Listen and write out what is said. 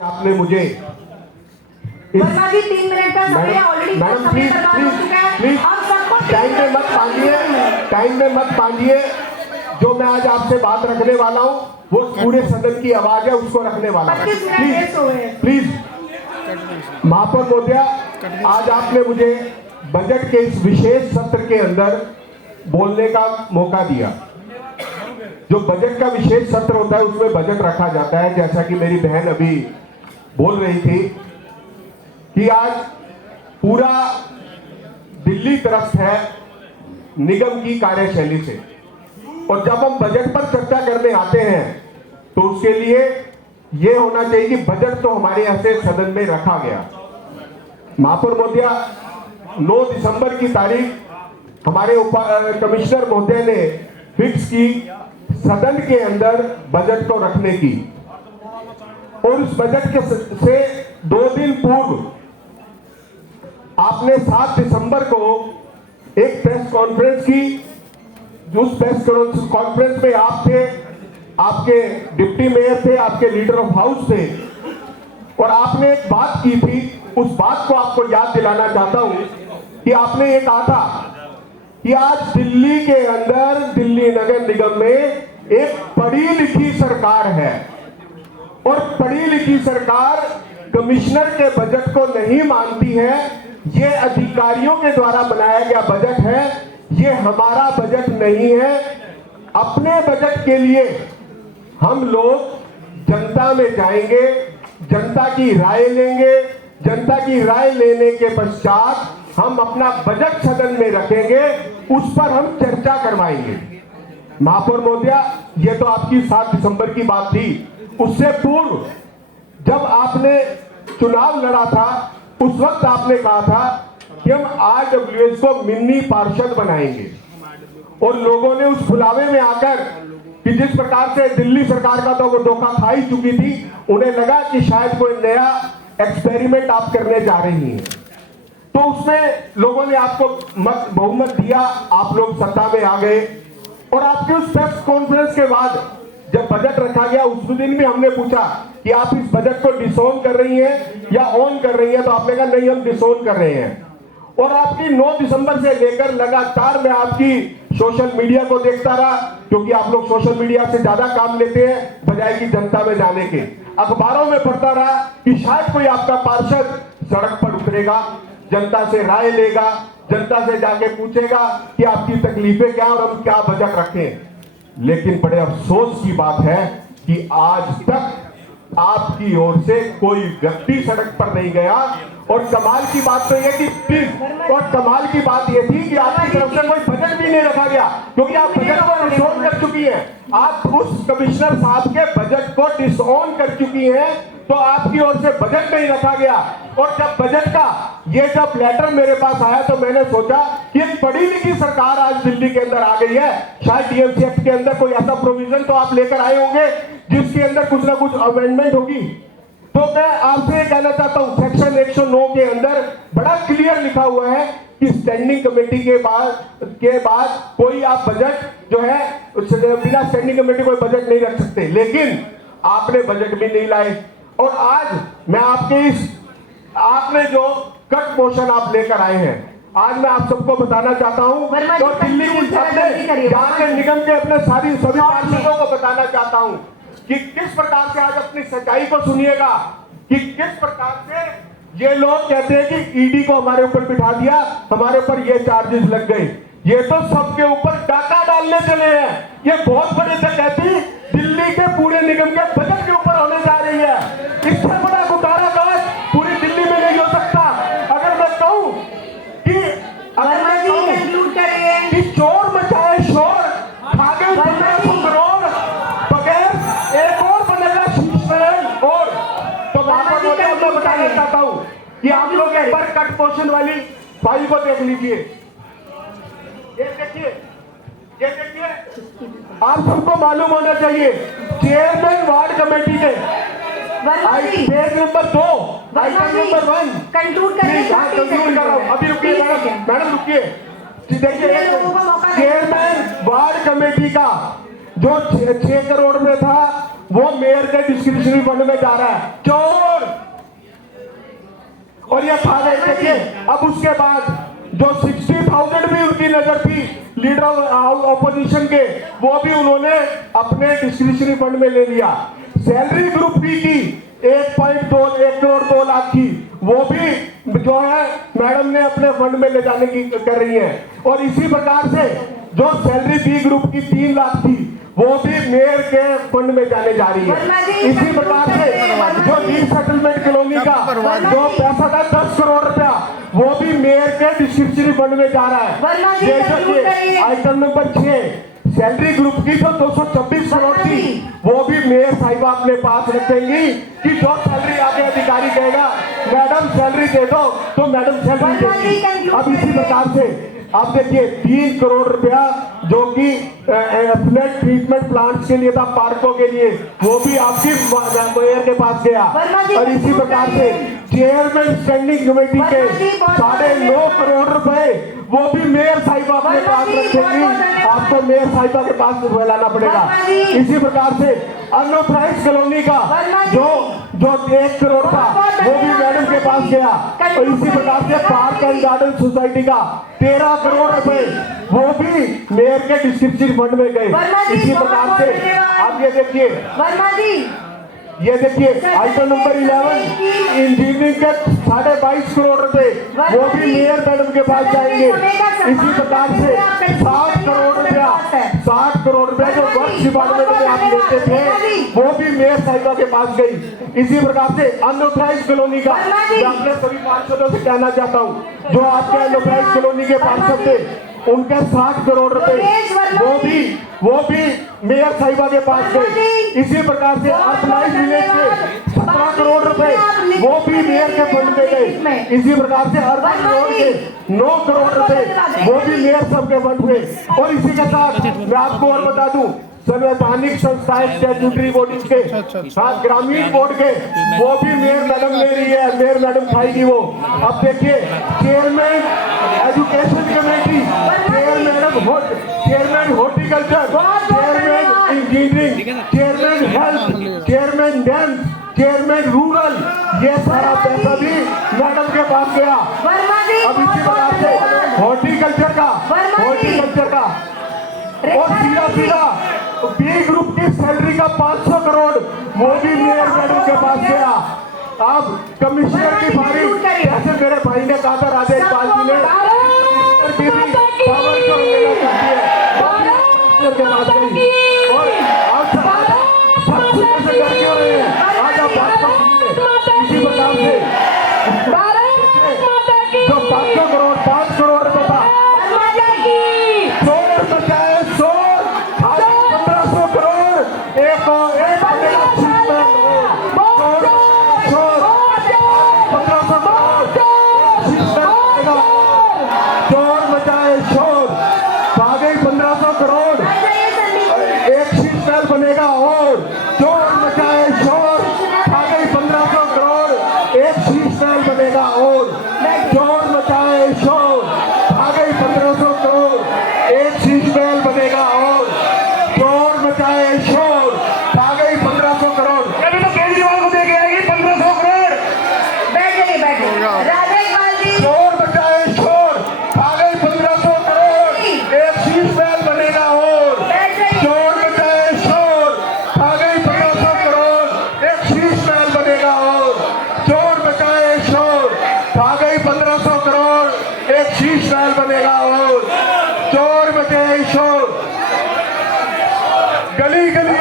आपने मुझे वर्मा जी 3 मिनट का समय ऑलरेडी मैडम प्लीज टाइम में मत बांधिए। जो मैं आज आपसे बात रखने वाला हूँ वो पूरे सदन की आवाज है, उसको रखने वाला हूँ। प्लीज महापौर महोदया, आज आपने मुझे बजट के इस विशेष सत्र के अंदर बोलने का मौका दिया। जो बजट का विशेष सत्र होता है उसमें बजट रखा जाता है, जैसा कि मेरी बहन अभी बोल रही थी कि आज पूरा दिल्ली त्रस्त है निगम की कार्यशैली से, और जब हम बजट पर चर्चा करने आते हैं तो उसके लिए यह होना चाहिए कि बजट तो हमारे यहां से सदन में रखा गया। महापौर महोदया, 9 दिसंबर की तारीख हमारे कमिश्नर महोदय ने फिक्स की सदन के अंदर बजट को रखने की, और उस बजट के से 2 दिन पूर्व आपने 7 दिसंबर को एक प्रेस कॉन्फ्रेंस की। उस प्रेस कॉन्फ्रेंस में आप थे, आपके डिप्टी मेयर थे, आपके लीडर ऑफ हाउस थे, और आपने एक बात की थी। उस बात को आपको याद दिलाना चाहता हूं कि आपने ये कहा था कि आज दिल्ली के अंदर दिल्ली नगर निगम में एक पढ़ी लिखी सरकार है, और पढ़ी लिखी सरकार कमिश्नर के बजट को नहीं मानती है। ये अधिकारियों के द्वारा बनाया गया बजट है, ये हमारा बजट नहीं है। अपने बजट के लिए हम लोग जनता में जाएंगे, जनता की राय लेंगे, जनता की राय लेने के पश्चात हम अपना बजट सदन में रखेंगे, उस पर हम चर्चा करवाएंगे। महापौर महोदया, ये तो आपकी 7 दिसंबर की बात थी। उससे पूर्व जब आपने चुनाव लड़ा था, उस वक्त आपने कहा था कि हम RWS को मिनी पार्षद बनाएंगे, और लोगों ने उस बुलावे में आकर कि जिस प्रकार से दिल्ली सरकार का तो वो धोखा खा ही चुकी थी, उन्हें लगा कि शायद कोई नया एक्सपेरिमेंट आप करने जा रही हैं, तो उसमें लोगों ने आपको बहुमत दिया, आप लोग सत्ता में आ गए। और आपके उस प्रेस कॉन्फ्रेंस के बाद जब बजट रखा गया, उस दिन भी हमने पूछा कि आप इस बजट को डिसोन कर रही हैं या ऑन कर रही हैं, तो आपने कहा नहीं, हम डिसोन कर रहे हैं। और आपकी 9 दिसंबर से लेकर लगातार मैं आपकी सोशल मीडिया को देखता रहा, क्योंकि आप लोग सोशल मीडिया से ज्यादा काम लेते हैं बजाय कि जनता में जाने के। अखबारों में पढ़ता रहा कि शायद कोई आपका पार्षद सड़क पर उतरेगा, जनता से राय लेगा, जनता से जाके पूछेगा कि आपकी तकलीफें क्या और हम क्या बजट रखें। लेकिन बड़े अफसोस की बात है कि आज तक आपकी ओर से कोई व्यक्ति सड़क पर नहीं गया। और कमाल की बात तो यह कि कमाल की बात यह थी कि आपकी तरफ से कोई बजट भी नहीं रखा गया, क्योंकि आप बजट को डिसऑन कर चुकी हैं। आप उस कमिश्नर साहब के बजट को डिसऑन कर चुकी हैं, तो आपकी ओर से बजट नहीं रखा गया। और जब बजट का ये जब लेटर मेरे पास आया तो मैंने सोचा कि एक पढ़ी लिखी सरकार आज दिल्ली के अंदर आ गई है, शायद DMC एक्ट के अंदर कोई ऐसा प्रोविजन तो आप लेकर आए होंगे जिसके अंदर कुछ ना कुछ अमेंडमेंट होगी। तो मैं आपसे ये कहना चाहता हूं, सेक्शन 109 के अंदर बड़ा क्लियर लिखा हुआ है कि स्टैंडिंग कमेटी के बाद कोई आप बजट जो है बिना स्टैंडिंग कमेटी कोई बजट नहीं रख सकते। लेकिन आपने बजट भी नहीं लाए, और आज मैं आपने जो कट मोशन आप लेकर आए हैं, आज मैं आप सबको बताना चाहता हूं, तो दिल्ली के निगम के अपने सभी पार्षदों को बताना चाहता हूं कि किस प्रकार से आज अपनी सच्चाई को सुनिएगा कि किस प्रकार से ये लोग कहते हैं कि ED को हमारे ऊपर बिठा दिया, हमारे ऊपर ये चार्जेस लग गए। ये तो सबके ऊपर डाका डालने चले हैं। ये बहुत बड़ी डकैती दिल्ली के पूरे निगम के बजट के ऊपर होने जा रही है। इससे बड़ा घोटाला पूरी दिल्ली में नहीं हो सकता। अगर मैं कहूं कि चोर मचाए शोर, भागे 1500 करोड़, बगैर एक और बनेगा शीश महल। और तो मैं बताना चाहता हूं कि आप लोग एक बार कट पोषण वाली फाइल को देख लीजिए। ये देखिए, आप सबको मालूम होना चाहिए, चेयरमैन वार्ड कमेटी के page number 2 item number 1 conclude कर रहा हूं। अभी रुकिए मैडम रुकिए। देखिए, चेयरमैन वार्ड कमेटी का जो 6 करोड़ में था वो मेयर के डिस्क्रिप्शनरी फंड में जा रहा है। चोर। और ये खा गए। देखिए अब उसके बाद जो 60,000 भी उनकी नजर थी लीडर ऑपोजिशन के, वो भी उन्होंने अपने डिस्क्रिप्शनरी फंड में ले लिया। सैलरी ग्रुप बी की 1 करोड़ 2 लाख की, वो भी जो है मैडम ने अपने फंड में ले जाने की कर रही है। और इसी प्रकार से जो सैलरी बी ग्रुप की 3 लाख थी, वो भी मेयर के फंड में जाने जा रही है। इसी प्रकार से जो रीसेटलमेंट कॉलोनी का जो पैसा था 10 करोड़ रुपया, वो भी मेयर के डिस्क्रिप्शनरी फंड में जा रहा है। जैसे कि आइटम नंबर 6 सैलरी ग्रुप की जो 226 करोड़ थी, वो भी मेयर साहिबा अपने पास रखेंगी कि जो सैलरी आगे अधिकारी कहेगा मैडम सैलरी दे दो, तो मैडम सैलरी देगी। अब इसी प्रकार से आप देखिए 3 करोड़ रुपया जो कि फ्लड ट्रीटमेंट प्लांट्स के लिए था, पार्कों के लिए, वो भी आपकी मेयर के पास गया। और इसी प्रकार से चेयरमैन स्टैंडिंग कमेटी के 9.5 करोड़ रुपए, वो भी मेयर साहिबा अपने पास रखेंगी। आपको मेयर साहिबा के पास लाना पड़ेगा। इसी प्रकार से अनऑथराइज्ड कॉलोनी का जो 1 करोड़ था, वो भी मैडम के पास गया। और इसी प्रकार से पार्क एंड गार्डन सोसाइटी का 13 करोड़ रुपए, वो भी मेयर के डिस्क्रिप्शन फंड में गए। इसी प्रकार से आप ये देखिए, ये देखिए आइटम नंबर 11 इंजीनियरिंग के 22.5 करोड़ रुपए, वो भी मेयर मैडम के पास जाएंगे। इसी प्रकार से 60 करोड़ रुपया जो वर्क डिपार्टमेंट में आप लेते थे, वो भी मेयर साहिबा के पास गई। इसी प्रकार से अनऑथराइज्ड कॉलोनी का मैं अपने सभी पार्षदों से कहना चाहता हूँ, जो आपके अनऑथराइज्ड कॉलोनी के पार्षद थे, उनके 60 करोड़ रुपए वो भी मेयर साहिबा के पास गए। इसी प्रकार से अर्बनाइज्ड विलेज के 17 करोड़ रुपए, वो भी मेयर के फंड में गए। इसी प्रकार से अर्बन रोड के 9 करोड़ रुपए, वो भी मेयर सबके फंड में। और इसी के साथ मैं आपको और बता दूं, संवैधानिक संस्थाएं स्टैट्यूटरी बॉडीज के साथ ग्रामीण बोर्ड के, वो भी मेयर मैडम ले रही है, मेयर मैडम खाएगी वो। अब देखिए chairman education committee, chairman horticulture, chairman engineering, chairman health, chairman dam, chairman rural, ये सारा पैसा भी मैडम के पास गया। अब इसी प्रकार से हॉर्टिकल्चर का और सीधा बी ग्रुप की सैलरी का 500 करोड़, वो भी मेयर मैडम के पास गया। अब कमिश्नर की बारी, जैसे मेरे भाई ने कहा था राजेश पाल जी ने, की भी पावर को लेना चाहती है के पास गई। और आज सब कुछ ऐसे कर क्यों रहे हैं, आज आप बात कर इसी प्रकार से जो 500 करोड़ 5 करोड़ रुपए था, शोर बचाए शोर, आज 1500 करोड़ एक 1500 करोड़ एक शीट मेल बनेगा। और चोर मचाए शोर, आ गई 1500 करोड़ एक शीट मेल बनेगा। और चोर मचाए शोर, आ गई 1500 करोड़ एक शीट मेल बनेगा। और चोर मचाए शोर, आ गई 1500 करोड़। अभी तो केजरीवाल को दे के आएगी 1500 करोड़। बैठे चोर मचाए शोर, आ गई 1500 करोड़ एक शीट मेल बनेगा। और चोर मचाए शोर, आ गई 1500 करोड़ एक शीट मेल बनेगा। और चोर मचाए शोर, आ गई 1500 करोड़ एक शीट मेल बनेगा। और चोर मचाए शोर, गली गली